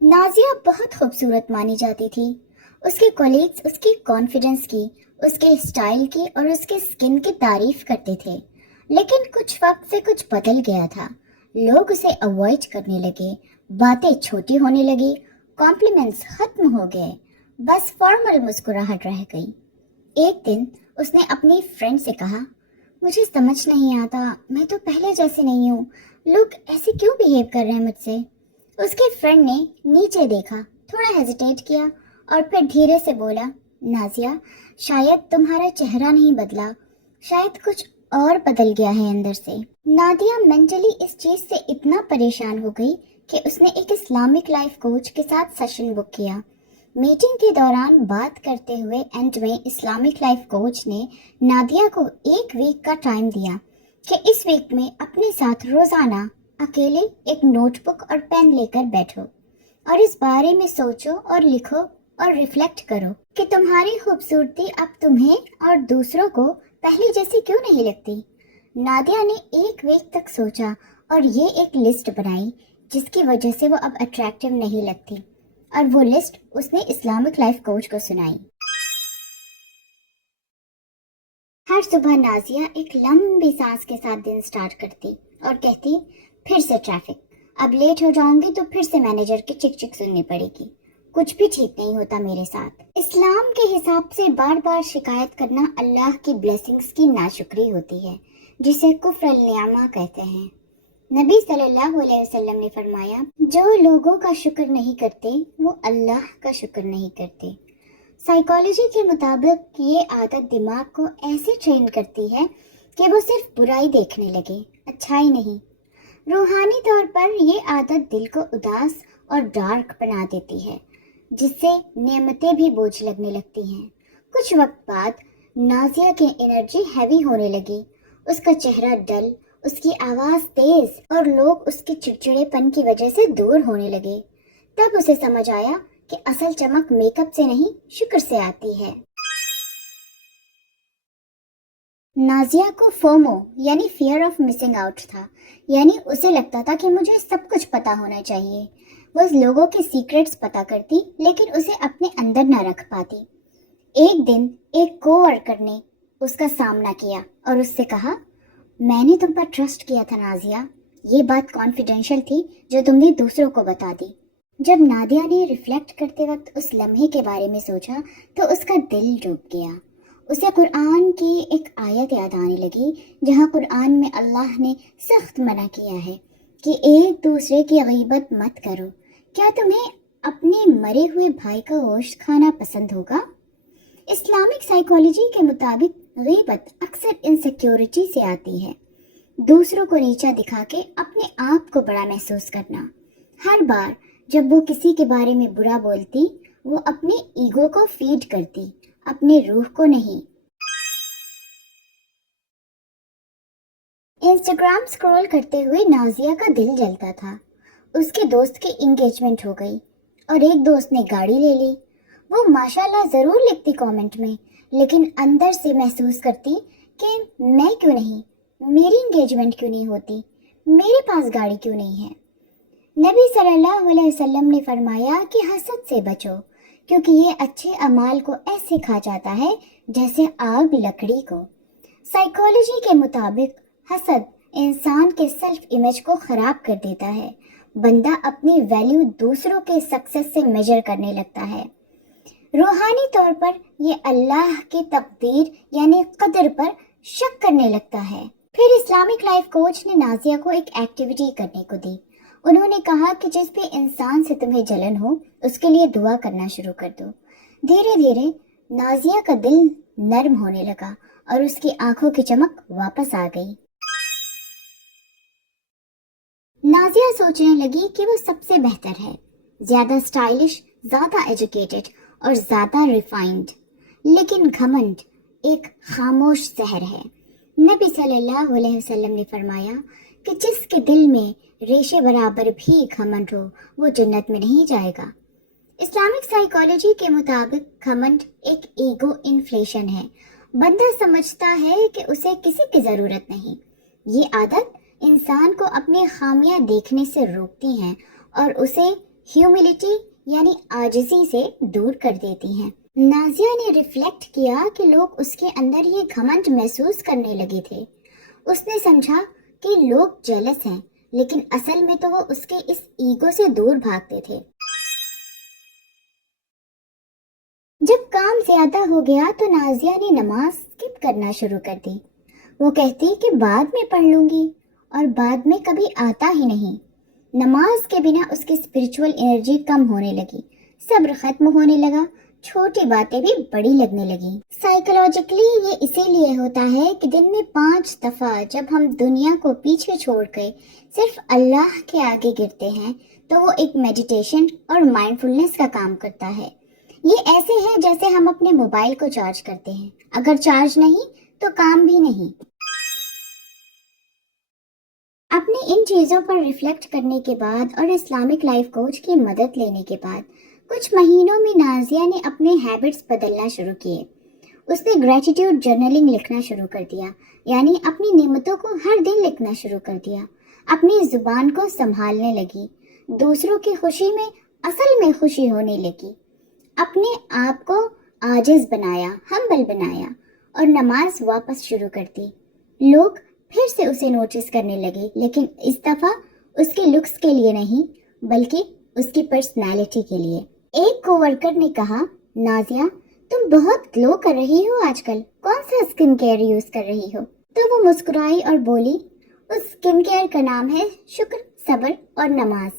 नाजिया बहुत खूबसूरत मानी जाती थी। उसके कोलीग्स उसकी कॉन्फिडेंस की, उसके स्टाइल की और उसके स्किन की तारीफ करते थे। लेकिन कुछ वक्त से कुछ बदल गया था। लोग उसे अवॉइड करने लगे, बातें छोटी होने लगी, कॉम्प्लीमेंट्स खत्म हो गए, बस फॉर्मल मुस्कुराहट रह गई। एक दिन उसने अपनी फ्रेंड से कहा, मुझे समझ नहीं आता, मैं तो पहले जैसे नहीं हूँ, लोग ऐसे क्यों बिहेव कर रहे हैं मुझसे। उसके फ्रेंड ने नीचे देखा, थोड़ा हेजिटेट किया और फिर धीरे से बोला, नाजिया, शायद तुम्हारा चेहरा नहीं बदला, शायद कुछ और बदल गया है अंदर से। नादिया मेंटली इस चीज से इतना परेशान हो गई कि उसने एक इस्लामिक लाइफ कोच के साथ सेशन बुक किया। मीटिंग के दौरान बात करते हुए एंड में इस्लामिक लाइफ कोच ने नादिया को एक वीक का टाइम दिया कि इस वीक में अपने साथ रोजाना अकेले एक नोटबुक और पेन लेकर बैठो और इस बारे में सोचो और लिखो और रिफ्लेक्ट करो कि तुम्हारी खूबसूरती अब तुम्हें और दूसरों को पहले जैसी क्यों नहीं लगती। नादिया ने एक वीक तक सोचा और ये एक लिस्ट बनाई जिसकी वजह से वो अब अट्रैक्टिव नहीं लगती, और वो लिस्ट उसने इस्लामिक लाइफ कोच को सुनाई। हर सुबह नाजिया एक लंबी सांस के साथ दिन स्टार्ट करती और कहती, फिर से ट्रैफिक, अब लेट हो जाऊंगी तो फिर से मैनेजर की चिक चिक सुननी पड़ेगी, कुछ भी ठीक नहीं होता मेरे साथ। इस्लाम के हिसाब से बार बार शिकायत करना अल्लाह की ब्लेसिंग्स की नाशुक्री होती है, जिसे कुफ्र अल-निअमा कहते हैं। नबी सल्लल्लाहु अलैहि वसल्लम ने फरमाया, जो लोगों का शुक्र नहीं करते वो अल्लाह का शुक्र नहीं करते। साइकोलॉजी के मुताबिक ये आदत दिमाग को ऐसे ट्रेन करती है कि वो सिर्फ बुराई देखने लगे, अच्छाई नहीं। रूहानी तौर पर ये आदत दिल को उदास और डार्क बना देती है, जिससे नेमतें भी बोझ लगने लगती हैं। कुछ वक्त बाद नाजिया की एनर्जी हैवी होने लगी, उसका चेहरा डल, उसकी आवाज तेज और लोग उसके चिड़चिड़ेपन की वजह से दूर होने लगे। तब उसे समझ आया कि असल चमक मेकअप से नहीं, शुक्र से आती है। नाजिया को फोमो यानी फियर ऑफ मिसिंग आउट था, यानी उसे लगता था कि मुझे सब कुछ पता होना चाहिए। वो लोगों के सीक्रेट्स पता करती लेकिन उसे अपने अंदर न रख पाती। एक दिन एक कोवर्कर ने उसका सामना किया और उससे कहा, मैंने तुम पर ट्रस्ट किया था नाजिया, ये बात कॉन्फिडेंशियल थी जो तुमने दूसरों को बता दी। जब नादिया ने रिफ्लेक्ट करते वक्त उस लम्हे के बारे में सोचा तो उसका दिल डूब गया। उसे कुरान की एक आयत याद आने लगी, जहाँ कुरान में अल्लाह ने सख्त मना किया है कि एक दूसरे की गीबत मत करो। क्या तुम्हें अपने मरे हुए भाई का गोश्त खाना पसंद होगा? इस्लामिक साइकोलॉजी के मुताबिक गीबत अक्सर इनसिक्योरिटी से आती है, दूसरों को नीचा दिखा के अपने आप को बड़ा महसूस करना। हर बार जब वो किसी के बारे में बुरा बोलती, वो अपने ईगो को फीड करती, अपने रूह को नहीं। इंस्टाग्राम स्क्रॉल करते हुए नाजिया का दिल जलता था। उसके दोस्त की एंगेजमेंट हो गई और एक दोस्त ने गाड़ी ले ली। वो माशाल्लाह जरूर लिखती कमेंट में, लेकिन अंदर से महसूस करती कि मैं क्यों नहीं, मेरी एंगेजमेंट क्यों नहीं होती, मेरे पास गाड़ी क्यों नहीं है। नबी सल्लल्लाहु अलैहि वसल्लम ने फरमाया कि हसद से बचो, क्योंकि ये अच्छे अमाल को ऐसे खा जाता है जैसे आग लकड़ी को। साइकोलॉजी के मुताबिक हसद इंसान के सेल्फ इमेज को खराब कर देता है। बंदा अपनी वैल्यू दूसरों के सक्सेस से मेजर करने लगता है। रूहानी तौर पर ये अल्लाह की तकदीर यानी कदर पर शक करने लगता है। फिर इस्लामिक लाइफ कोच ने नाजिया को एक एक्टिविटी करने को दी। उन्होंने कहा कि जिस भी इंसान से तुम्हें जलन हो उसके लिए दुआ करना शुरू कर दो। धीरे धीरे नाजिया का दिल नर्म होने लगा और उसकी आंखों की चमक वापस आ गई। नाजिया सोचने लगी कि वो सबसे बेहतर है, ज्यादा स्टाइलिश, ज्यादा एजुकेटेड और ज्यादा रिफाइंड। लेकिन घमंड एक खामोश जहर है। नबी सल्लल्लाहु अलैहि वसल्लम ने फरमाया कि जिसके दिल में रेशे बराबर भी घमंड हो वो जन्नत में नहीं जाएगा। इस्लामिक साइकोलॉजी के मुताबिक घमंड एक ईगो इन्फ्लेशन है। बंदा समझता है कि उसे किसी की जरूरत नहीं। ये आदत इंसान को अपनी खामियां देखने से रोकती हैं और उसे ہیوملٹی یعنی عاجزی سے دور کر دیتی ہیں۔ نازیہ نے ریفلیکٹ کیا کہ لوگ اس کے اندر یہ گھمنڈ محسوس کرنے لگے تھے۔ اس نے سمجھا کہ لوگ جیلس ہیں، لیکن اصل میں تو وہ اس کے اس ایگو سے دور بھاگتے تھے۔ جب کام زیادہ ہو گیا تو نازیہ نے نماز اسکپ کرنا شروع کر دی۔ وہ کہتی کہ بعد میں پڑھ لوں گی، اور بعد میں کبھی آتا ہی نہیں۔ نماز کے بنا اس کی اسپرچول انرجی کم ہونے لگی، صبر ختم ہونے لگا، چھوٹی باتیں بھی بڑی لگنے لگی۔ سائیکولوجیکلی یہ اسی لیے ہوتا ہے کہ دن میں 5 دفعہ جب ہم دنیا کو پیچھے چھوڑ کے صرف اللہ کے آگے گرتے ہیں تو وہ ایک میڈیٹیشن اور مائنڈفلنس کا کام کرتا ہے۔ یہ ایسے ہے جیسے ہم اپنے موبائل کو چارج کرتے ہیں، اگر چارج نہیں تو کام بھی نہیں۔ اپنے ان چیزوں پر ریفلیکٹ کرنے کے بعد اور اسلامک لائف کوچ کی مدد لینے کے بعد کچھ مہینوں میں نازیہ نے اپنے ہیبٹس بدلنا شروع کیے۔ اس نے گریٹیٹیوڈ جرنلنگ لکھنا شروع کر دیا، یعنی اپنی نعمتوں کو ہر دن لکھنا شروع کر دیا۔ اپنی زبان کو سنبھالنے لگی، دوسروں کی خوشی میں اصل میں خوشی ہونے لگی۔ اپنے آپ کو عاجز بنایا، ہمبل بنایا، اور نماز واپس شروع کر دی۔ لوگ پھر سے اسے نوٹس کرنے لگے، لیکن اس دفعہ اس کے لکس کے لیے نہیں بلکہ اس کی پرسنالٹی کے لیے۔ ایک کوورکر نے کہا، نازیہ تم بہت گلو کر رہی ہو آج کل، کون سا اسکن کیئر یوز کر رہی ہو؟ تو وہ مسکرائی اور بولی، اس اسکن کیئر کا نام ہے شکر، صبر اور نماز۔